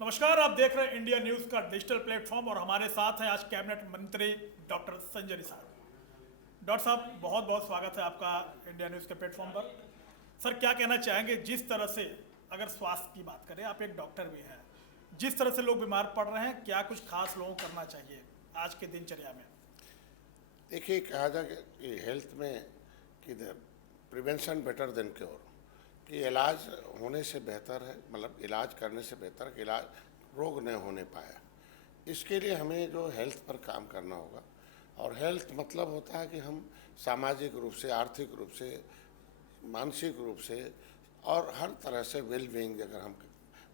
नमस्कार, आप देख रहे हैं इंडिया न्यूज़ का डिजिटल प्लेटफॉर्म और हमारे साथ हैं आज कैबिनेट मंत्री डॉक्टर संजय निषाद। डॉक्टर साहब, बहुत बहुत स्वागत है आपका इंडिया न्यूज़ के प्लेटफॉर्म पर। सर, क्या कहना चाहेंगे जिस तरह से, अगर स्वास्थ्य की बात करें, आप एक डॉक्टर भी हैं, जिस तरह से लोग बीमार पड़ रहे हैं, क्या कुछ खास लोगों को करना चाहिए आज के दिनचर्या में? देखिए, कहा जाए कि हेल्थ में कि प्रिवेंशन बेटर देन क्योर, कि इलाज होने से बेहतर है, मतलब इलाज करने से बेहतर है कि इलाज रोग न होने पाए। इसके लिए हमें जो हेल्थ पर काम करना होगा, और हेल्थ मतलब होता है कि हम सामाजिक रूप से, आर्थिक रूप से, मानसिक रूप से और हर तरह से वेल बीइंग अगर हम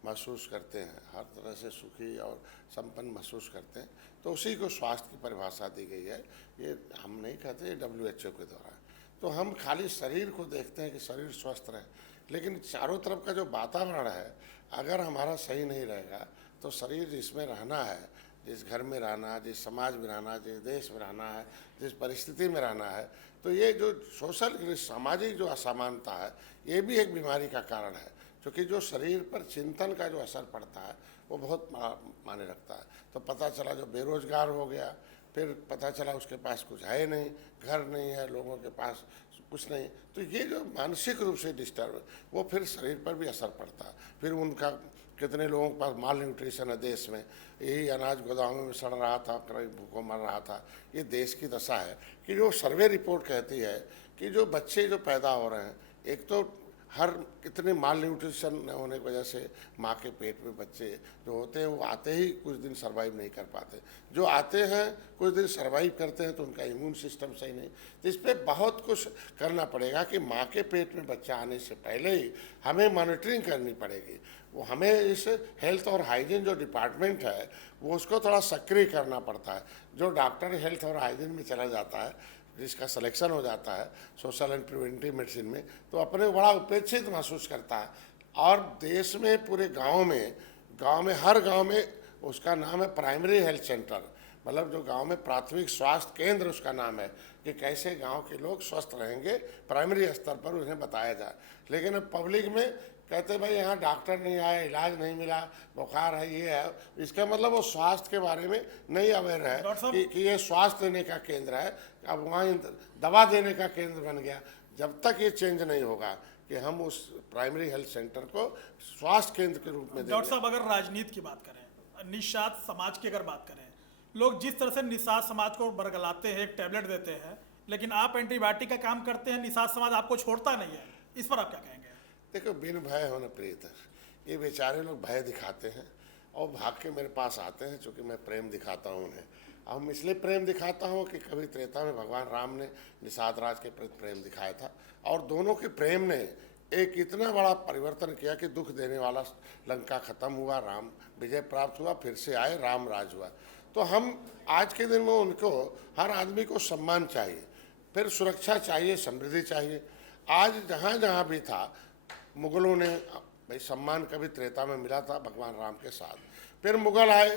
महसूस करते हैं, हर तरह से सुखी और संपन्न महसूस करते हैं, तो उसी को स्वास्थ्य की परिभाषा दी गई है। ये हम नहीं कहते, WHO के द्वारा। तो हम खाली शरीर को देखते हैं कि शरीर स्वस्थ रहे, लेकिन चारों तरफ का जो वातावरण है अगर हमारा सही नहीं रहेगा तो शरीर जिसमें रहना है, जिस घर में रहना, जिस समाज में रहना, जिस देश में रहना है, जिस परिस्थिति में रहना है, तो ये जो सोशल सामाजिक जो असमानता है ये भी एक बीमारी का कारण है, क्योंकि जो शरीर पर चिंतन का जो असर पड़ता है वो बहुत मायने रखता है। तो पता चला जो बेरोजगार हो गया, फिर पता चला उसके पास कुछ है नहीं, घर नहीं है, लोगों के पास कुछ नहीं, तो ये जो मानसिक रूप से डिस्टर्ब वो फिर शरीर पर भी असर पड़ता है। फिर उनका कितने लोगों के पास माल न्यूट्रिशन है देश में, यही अनाज गोदामों में सड़ रहा था, कभी भूखों मर रहा था। ये देश की दशा है कि जो सर्वे रिपोर्ट कहती है कि जो बच्चे जो पैदा हो रहे हैं, एक तो हर कितने माल न्यूट्रिशन न होने की वजह से माँ के पेट में बच्चे जो होते हैं वो आते ही कुछ दिन सर्वाइव नहीं कर पाते, जो आते हैं कुछ दिन सर्वाइव करते हैं तो उनका इम्यून सिस्टम सही नहीं। तो इस पर बहुत कुछ करना पड़ेगा कि माँ के पेट में बच्चा आने से पहले ही हमें मॉनिटरिंग करनी पड़ेगी। वो हमें इस हेल्थ और हाइजीन जो डिपार्टमेंट है वो उसको थोड़ा सक्रिय करना पड़ता है। जो डॉक्टर हेल्थ और हाइजीन में चला जाता है, जिसका सिलेक्शन हो जाता है सोशल एंड प्रिवेंटिव मेडिसिन में, तो अपने बड़ा उपेक्षित महसूस करता है। और देश में पूरे गांव में हर गांव में उसका नाम है प्राइमरी हेल्थ सेंटर, मतलब जो गांव में प्राथमिक स्वास्थ्य केंद्र उसका नाम है, कि कैसे गांव के लोग स्वस्थ रहेंगे प्राइमरी स्तर पर उन्हें बताया जाए। लेकिन अब पब्लिक में कहते भाई यहाँ डॉक्टर नहीं आए, इलाज नहीं मिला, बुखार है, ये है, इसका मतलब वो स्वास्थ्य के बारे में नहीं अवेयर है कि ये स्वास्थ्य देने का केंद्र है, अब वहाँ दवा देने का केंद्र बन गया। जब तक ये चेंज नहीं होगा कि हम उस प्राइमरी हेल्थ सेंटर को स्वास्थ्य केंद्र के रूप में डॉक्टर साहब, अगर राजनीति की बात करें, निषाद समाज की अगर बात करें, लोग जिस तरह से निषाद समाज को बरगलाते हैं, एक टैबलेट देते हैं, लेकिन आप एंटीबायोटिक का काम करते हैं, निषाद समाज आपको छोड़ता नहीं है, इस पर आप क्या कहेंगे? देखो, बिन भय होने प्रीत है। ये बेचारे लोग भय दिखाते हैं और भाग के मेरे पास आते हैं, चूँकि मैं प्रेम दिखाता हूँ उन्हें। अब मैं इसलिए प्रेम दिखाता हूँ कि कभी त्रेता में भगवान राम ने निषाद राज के प्रति प्रेम दिखाया था, और दोनों के प्रेम ने एक इतना बड़ा परिवर्तन किया कि दुख देने वाला लंका खत्म हुआ, राम विजय प्राप्त हुआ, फिर से आए, राम राज हुआ। तो हम आज के दिन में उनको, हर आदमी को सम्मान चाहिए, फिर सुरक्षा चाहिए, समृद्धि चाहिए। आज जहाँ जहाँ भी था, मुगलों ने भाई सम्मान कभी त्रेता में मिला था भगवान राम के साथ, फिर मुगल आए,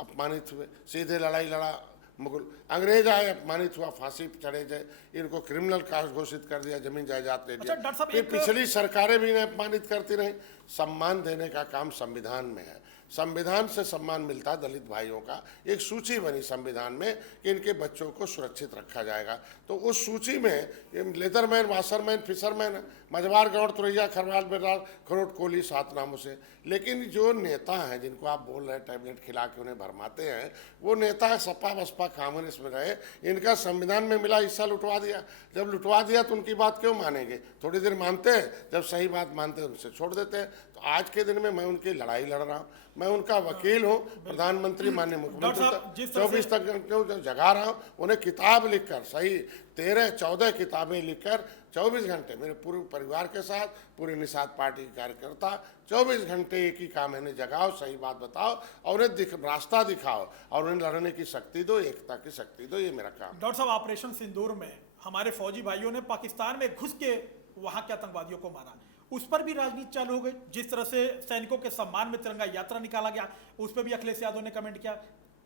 अपमानित हुए, सीधे लड़ाई लड़ा मुगल, अंग्रेज आए, अपमानित हुआ, फांसी चढ़े गए, इनको क्रिमिनल कास्ट घोषित कर दिया, जमीन जायदाद दे दिया। फिर पिछली सरकारें भी इन्हें अपमानित करती रही। सम्मान देने का काम संविधान में है, संविधान से सम्मान मिलता है दलित भाइयों का। एक सूची बनी संविधान में कि इनके बच्चों को सुरक्षित रखा जाएगा, तो उस सूची में लेदरमैन, वाशरमैन, फिशरमैन, मझवार, गौड़, तुरैया, खरवाल, बिरलाल, खरोट, कोहली, 7 नामों से। लेकिन जो नेता हैं जिनको आप बोल रहे हैं टैबलेट खिला के उन्हें भरमाते हैं, वो नेता सपा बसपा कांग्रेस में रहे, इनका संविधान में मिला हिस्सा लुटवा दिया। जब लुटवा दिया तो उनकी बात क्यों मानेंगे? थोड़ी देर मानते हैं, जब सही बात मानते हैं उनसे छोड़ देते हैं। तो आज के दिन में मैं उनकी लड़ाई लड़ रहा हूँ, मैं उनका वकील हूँ, प्रधानमंत्री माननीय मुख्यमंत्री 24 तक जो जगा रहा हूँ, उन्हें किताब लिखकर, सही 13-14 किताबें लिखकर 24 घंटे मेरे पूरे परिवार के साथ, पूरे निषाद पार्टी के कार्यकर्ता 24 घंटे एक ही काम है, इन्हें जगाओ, सही बात बताओ और उन्हें रास्ता दिखाओ और उन्हें लड़ने की शक्ति दो, एकता की शक्ति दो, ये मेरा काम। डॉक्टर साहब, ऑपरेशन सिंदूर में हमारे फौजी भाइयों ने पाकिस्तान में घुस के वहां के आतंकवादियों को मारा, उस पर भी राजनीति चालू हो गई। जिस तरह से सैनिकों के सम्मान में तिरंगा यात्रा निकाला गया, उस पर भी अखिलेश यादव ने कमेंट किया,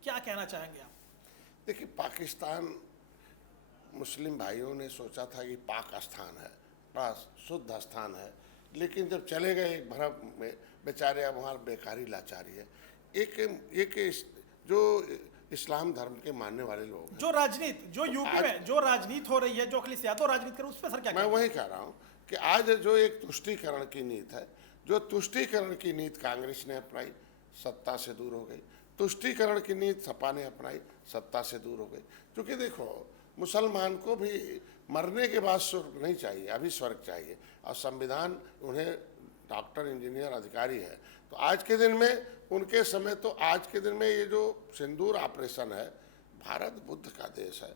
क्या कहना चाहेंगे आप? देखिए, पाकिस्तान मुस्लिम भाइयों ने सोचा था कि पाक स्थान है, बड़ा शुद्ध स्थान है, लेकिन जब चले गए एक भरम में बेचारे अब वहाँ बेकारी लाचारी है। एक जो इस्लाम धर्म के मानने वाले लोग हैं, जो राजनीति जो यूपी में जो राजनीति हो रही है, जो अखिलेश यादव राजनीति कर, उस पर सर क्या मैं कहेंगे? वही कह रहा हूँ कि आज जो एक तुष्टीकरण की नीति है, जो तुष्टीकरण की नीति कांग्रेस ने अपनाई, सत्ता से दूर हो गई। तुष्टीकरण की नीति सपा ने अपनाई, सत्ता से दूर हो गई। क्योंकि देखो, मुसलमान को भी मरने के बाद स्वर्ग नहीं चाहिए, अभी स्वर्ग चाहिए, और संविधान उन्हें डॉक्टर, इंजीनियर, अधिकारी है। तो आज के दिन में उनके समय, तो आज के दिन में ये जो सिंदूर ऑपरेशन है, भारत बुद्ध का देश है,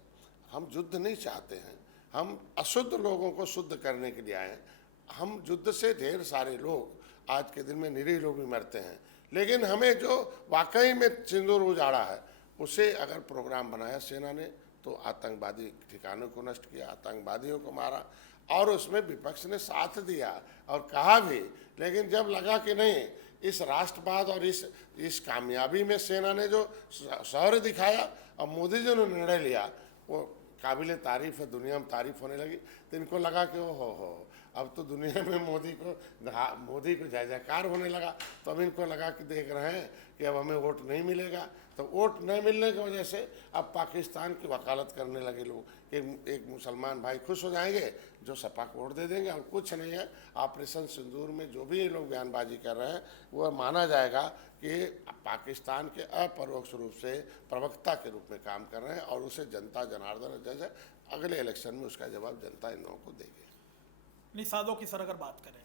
हम युद्ध नहीं चाहते हैं, हम अशुद्ध लोगों को शुद्ध करने के लिए आए हैं। हम युद्ध से ढेर सारे लोग आज के दिन में निरीह लोग भी मरते हैं, लेकिन हमें जो वाकई में सिंदूर उजाड़ा है, उसे अगर प्रोग्राम बनाया सेना ने तो आतंकवादी ठिकानों को नष्ट किया, आतंकवादियों को मारा, और उसमें विपक्ष ने साथ दिया और कहा भी। लेकिन जब लगा कि नहीं, इस राष्ट्रवाद और इस कामयाबी में सेना ने जो शौर्य दिखाया और मोदी जी ने निर्णय लिया, वो काबिल तारीफ है, दुनिया में तारीफ होने लगी। तो इनको लगा कि हो अब तो दुनिया में मोदी को जय जयकार होने लगा। तो अब इनको लगा कि देख रहे हैं कि अब हमें वोट नहीं मिलेगा, तो वोट नहीं मिलने की वजह से अब पाकिस्तान की वकालत करने लगे लोग कि एक मुसलमान भाई खुश हो जाएंगे जो सपा को वोट दे देंगे, और कुछ नहीं है। ऑपरेशन सिंदूर में जो भी ये लोग बयानबाजी कर रहे हैं, वो माना जाएगा कि पाकिस्तान के अपरोक्ष रूप से प्रवक्ता के रूप में काम कर रहे हैं, और उसे जनता जनार्दन जैसे अगले इलेक्शन में उसका जवाब जनता इन लोगों को देगी। निषादों की सर अगर बात करें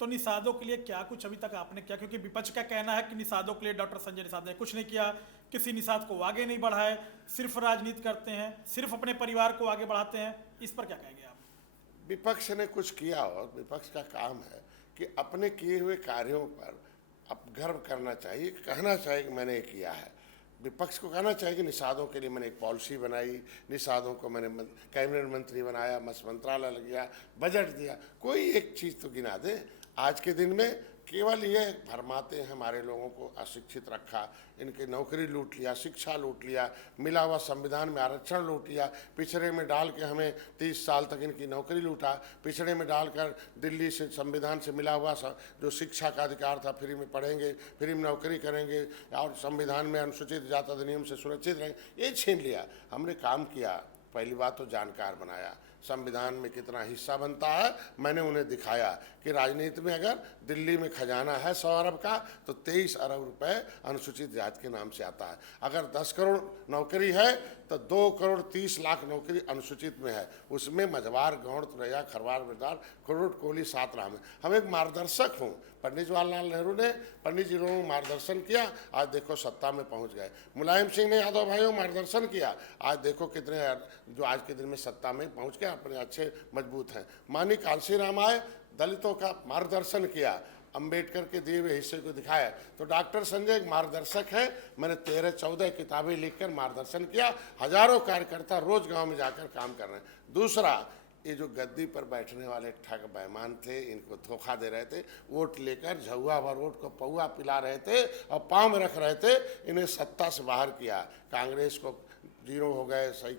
तो निषादों के लिए क्या कुछ अभी तक आपने किया? क्योंकि विपक्ष का कहना है कि निषादों के लिए डॉक्टर संजय निषाद ने कुछ नहीं किया, किसी निषाद को आगे नहीं बढ़ाए, सिर्फ राजनीति करते हैं, सिर्फ अपने परिवार को आगे बढ़ाते हैं। इस पर क्या कहेंगे आप? विपक्ष ने कुछ किया, और विपक्ष का काम है कि अपने किए हुए कार्यों पर अब गर्व करना चाहिए, कहना चाहिए कि मैंने ये किया है। विपक्ष को कहना चाहिए कि निषादों के लिए मैंने एक पॉलिसी बनाई, निषादों को मैंने कैबिनेट मंत्री बनाया, मंत्रालय लग गया, बजट दिया, कोई एक चीज़ तो गिना दे। आज के दिन में केवल ये भरमाते हैं हमारे लोगों को, अशिक्षित रखा, इनकी नौकरी लूट लिया, शिक्षा लूट लिया, मिला हुआ संविधान में आरक्षण लूट लिया, पिछड़े में डाल के हमें 30 साल तक इनकी नौकरी लूटा, पिछड़े में डालकर दिल्ली से संविधान से मिला हुआ जो शिक्षा का अधिकार था, फ्री में पढ़ेंगे, फ्री में नौकरी करेंगे, और संविधान में अनुसूचित जाति अधिनियम से सुरक्षित रहेंगे, ये छीन लिया। हमने काम किया, पहली बात तो जानकार बनाया, संविधान में कितना हिस्सा बनता है मैंने उन्हें दिखाया कि राजनीति में अगर दिल्ली में खजाना है 100 अरब का, तो 23 अरब रुपए अनुसूचित जाति के नाम से आता है। अगर 10 करोड़ नौकरी है तो 2 करोड़ 30 लाख नौकरी अनुसूचित में है, उसमें मझवार, गौड़, तुरैया, खरवार, बिरदार, खरोट, कोली, सातराम है। हम एक मार्गदर्शक हूँ। पंडित जवाहरलाल नेहरू ने, पंडित जी लोगों को मार्गदर्शन किया, आज देखो सत्ता में पहुँच गए। मुलायम सिंह ने यादव भाइयों मार्गदर्शन किया, आज देखो कितने जो आज के दिन में सत्ता में पहुँच गए, अपने अच्छे मजबूत हैं। मानी कांशीराम आए, दलितों का मार्गदर्शन किया, अंबेडकर के दिए हुए हिस्से को दिखाया। तो डॉक्टर संजय एक मार्गदर्शक है। मैंने 13-14 किताबें लिखकर मार्गदर्शन किया, हजारों कार्यकर्ता रोज गांव में जाकर काम कर रहे हैं। दूसरा, ये जो गद्दी पर बैठने वाले ठग बेईमान थे, इनको धोखा दे रहे थे, वोट लेकर झुआ भर वोट को पौआ पिला रहे थे और पाँव में रख रहे थे, इन्हें सत्ता से बाहर किया। कांग्रेस को 0 हो गए, सही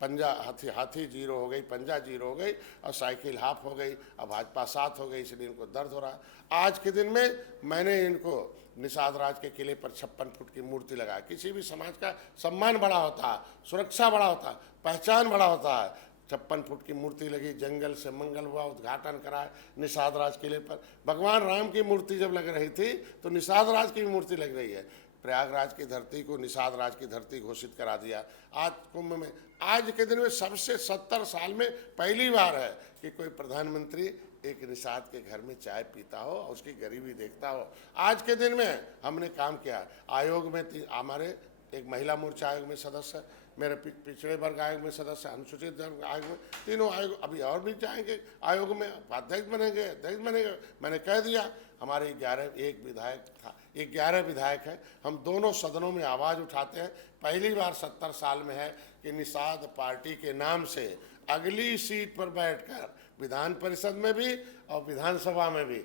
पंजा हाथी 0 हो गई, पंजा 0 हो गई, और साइकिल हाफ हो गई, अब भाजपा 7 हो गई, इसलिए इनको दर्द हो रहा। आज के दिन में मैंने इनको निषाद राज के किले पर 56 फुट की मूर्ति लगाया। किसी भी समाज का सम्मान बड़ा होता है, सुरक्षा बड़ा होता है, पहचान बड़ा होता है। 56 फुट की मूर्ति लगी, जंगल से मंगल हुआ, उद्घाटन कराया निषाद राज किले पर। भगवान राम की मूर्ति जब लग रही थी तो निषाद राज की भी मूर्ति लग रही है। प्रयागराज की धरती को निषाद राज की धरती घोषित करा दिया। आज कुंभ में, आज के दिन में सबसे 70 साल में पहली बार है कि कोई प्रधानमंत्री एक निषाद के घर में चाय पीता हो और उसकी गरीबी देखता हो। आज के दिन में हमने काम किया। आयोग में हमारे एक महिला मोर्चा आयोग में सदस्य है, मेरे पिछड़े वर्ग आयोग में सदस्य, अनुसूचित वर्ग आयोग में, तीनों आयोग अभी और भी जाएंगे आयोग में, अध्यक्ष बनेंगे, अध्यक्ष बनेंगे। मैंने कह दिया, हमारे 11 विधायक हैं, हम दोनों सदनों में आवाज़ उठाते हैं। पहली बार 70 साल में है कि निषाद पार्टी के नाम से अगली सीट पर बैठकर विधान परिषद में भी और विधानसभा में भी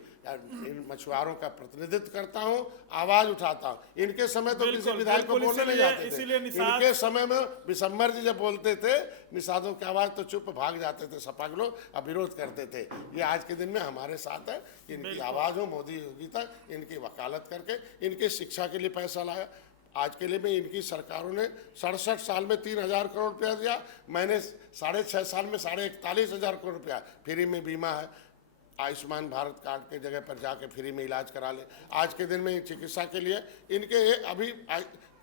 इन मछुआरों का प्रतिनिधित्व करता हूं, आवाज उठाता हूं। इनके समय तो किसी बिल्कुल, विधायक को बिल्कुल, बोलने नहीं इसीलिए- जाते थे। इसीलिए निषाद- इनके समय में विशंबर जी जब बोलते थे, निषादों की आवाज तो चुप भाग जाते थे, सपा के लोग अब विरोध करते थे। ये आज के दिन में हमारे साथ है, इनकी आवाज हो मोदी योगी तक, इनकी वकालत करके इनकी शिक्षा के लिए पैसा लाया। आज के लिए में इनकी सरकारों ने 67 साल में 3,000 करोड़ रुपया दिया। मैंने 6.5 साल में 41,500 करोड़ रुपया फ्री में बीमा है, आयुष्मान भारत कार्ड के जगह पर जाके फ्री में इलाज करा ले। आज के दिन में चिकित्सा के लिए इनके अभी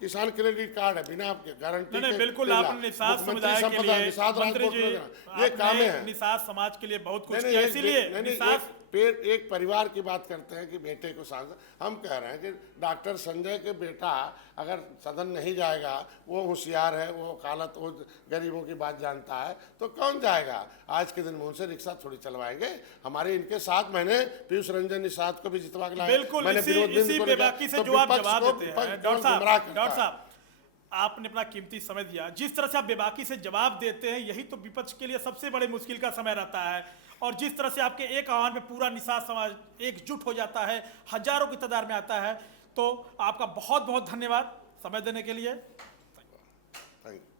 किसान क्रेडिट कार्ड है, बिना गारंटी नहीं, के बिल्कुल, मिला। आपने निषाद मुख्यमंत्री समुदाय के संपदा, लिए निषाद मंत्री राजकोट जी, में ये काम आपने है। निषाद समाज के लिए बहुत कुछ नहीं, किया, नहीं, इसीलिए नहीं, निषाद एक परिवार की बात करते हैं कि बेटे को सांसद, हम कह रहे हैं कि डॉक्टर संजय के बेटा अगर सदन नहीं जाएगा, वो होशियार है, वो वकालत, वो गरीबों की बात जानता है, तो कौन जाएगा? आज के दिन में उनसे रिक्शा थोड़ी चलवाएंगे। हमारे इनके साथ मैंने पीयूष रंजन निषाद को भी जितवा के लाया। बिल्कुल, मैंने विरोध इसी बिंदु को लेकर- बेबाकी से तो जो आप विपक्ष जवाब को- देते हैं विपक्ष डॉक्टर को गुमराह साहब, करता डॉक्टर है। साहब, आपने अपना कीमती समय दिया। जिस तरह से आप बेबाकी से जवाब देते हैं, यही तो विपक्ष के लिए सबसे बड़े मुश्किल का समय रहता है। और जिस तरह से आपके एक आह्वान पे पूरा निषाद समाज एकजुट हो जाता है, हजारों की तादाद में आता है, तो आपका बहुत बहुत धन्यवाद समय देने के लिए। Thank you.